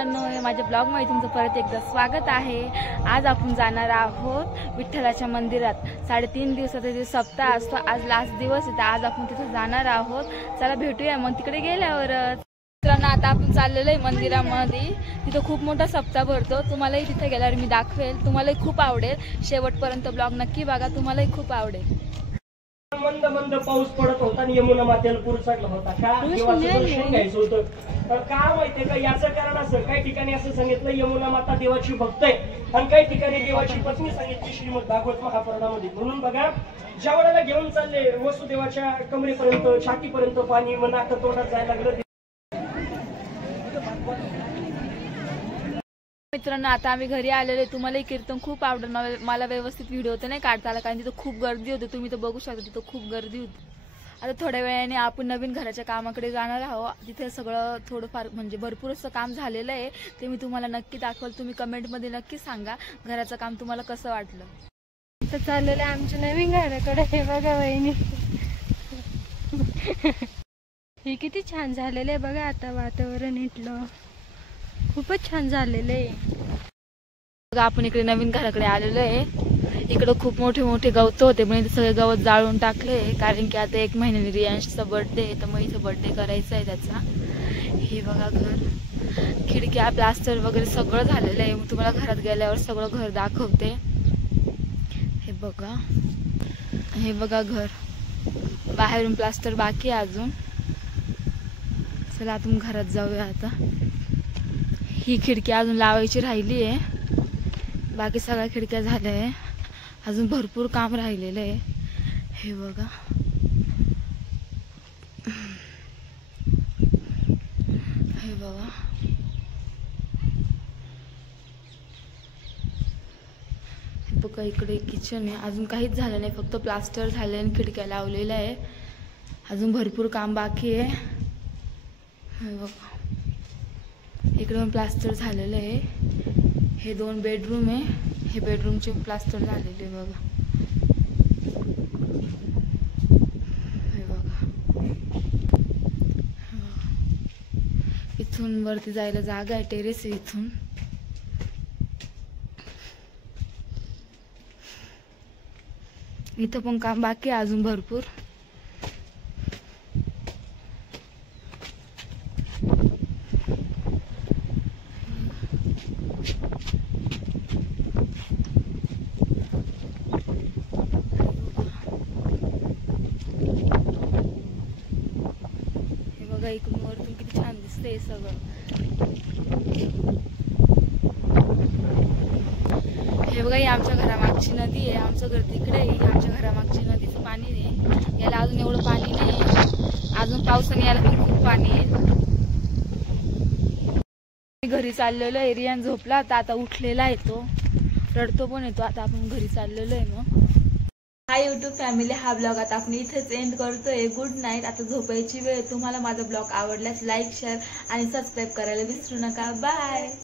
मित्रांनो, माझ्या ब्लॉगमध्ये तुमचं परत एकदा स्वागत आहे। आज आपण जाणार आहोत विठ्ठलाच्या मंदिरात। 3.5 दिवसाचा जो सप्ताह असतो, आज लास्ट दिवस आहे, तर आज आपण तिथे जाणार आहोत। चला भेटूया मग तिकडे गेल्यावरच। मित्रांनो, आता आपण चाललेलो आहे मंदिरामध्ये। तिथे खूप मोठा सप्ताह भरतो, तुम्हालाही तिथे गेल्यावर मी दाखवेल, तुम्हालाही खूप आवडेल। शेवटपर्यंत ब्लॉग नक्की बघा, तुम्हालाही खूप आवडेल। मंद मंद पाऊस पडत होता आणि यमुना मातेला पूर चढला होता। का देवाचं दर्शन घ्यायचं होतं, तर का माहितीये का याचं कारण असं, काही ठिकाणी असं सांगितलं यमुना माता देवाची भक्त आहे आणि काही ठिकाणी देवाची पत्नी सांगितली श्रीमद भागवत महापुराणामध्ये। म्हणून बघा, ज्या वेळेला घेऊन चालले वसुदेवाच्या कमरेपर्यंत छातीपर्यंत पाणी मग नाक तोंडात जायला लागलं। मित्रांनो, आता आम्ही घरी आलेले। तुम्हालाही कीर्तन खूप आवडेल। मला व्यवस्थित व्हिडिओ तर नाही काढता आला, कारण तिथं खूप गर्दी होती, तुम्ही तर बघू शकता तिथं खूप गर्दी होती। आता थोड्या वेळाने आपण नवीन घराच्या कामाकडे जाणार आहोत। तिथे सगळं थोडंफार म्हणजे भरपूर असं काम झालेलं आहे, ते मी तुम्हाला नक्की दाखवेल। तुम्ही कमेंटमध्ये नक्की सांगा घराचं काम तुम्हाला कसं वाटलं। तर चाललेलं आहे आमच्या नवीन घराकडे। हे बघा वहिनी, हे किती छान झालेलं आहे बघा। आता वातावरण इथलं खूपच छान झालेलं आहे बघा। आपण इकडे नवीन घराकडे आलेलो आहे। इकडे खूप मोठे मोठे गवत होते, पण इथे सगळे गवत जाळून टाकले, कारण की आता 1 महिन्याने रियांशचा बर्थडे आहे, तर मग इथे बर्थडे करायचा आहे त्याचा। हे बघा घर, खिडक्या, प्लास्टर वगैरे सगळं झालेलं आहे। मग तुम्हाला घरात गेल्यावर सगळं घर दाखवते। हे बघा, हे बघा घर, बाहेरून प्लास्टर बाकी आहे अजून। चला आपण घरात जाऊया आता। ही खिडकी अजून लावायची राहिली आहे, बाकी सगळ्या खिडक्या झाल्या आहे, अजून भरपूर काम राहिलेलं आहे। हे बघा, हे बघा, हे बघा, इकडे किचन आहे, अजून काहीच झालं नाही, फक्त प्लास्टर झाले आणि खिडक्या लावलेल्या आहे, अजून भरपूर काम बाकी आहे। हे बघा, इकडे पण प्लास्टर झालेलं आहे। हे 2 बेडरूम आहे, हे बेडरूमचे प्लास्टर झालेले बघा। हे बघा, इथून वरती जायला जागा आहे, टेरेस आहे इथून। इथं पण काम बाकी आहे अजून भरपूर। इकडून वरतून किती छान दिसतंय सगळं। हे बघा, ही आमच्या घरामागची नदी आहे, आमचं घर तिकडे आहे, आमच्या घरामागची नदीचं पाणी आहे। याला अजून एवढं पाणी नाही, अजून पावसाने याला पण खूप पाणी आहे। घरी चाललेलो आहे, रियान झोपला तर आता उठलेला आहे, तो रडतो पण येतो। आता आपण घरी चाललेलो आहे। मग हाय यूट्यूब फॅमिली, हा ब्लॉग आता आपण इथेच एंड करतोय। गुड नाईट, आता झोपायची वेळ। तुम्हाला माझा ब्लॉग आवडल्यास लाईक, शेअर आणि सबस्क्राईब करायला विसरू नका। बाय।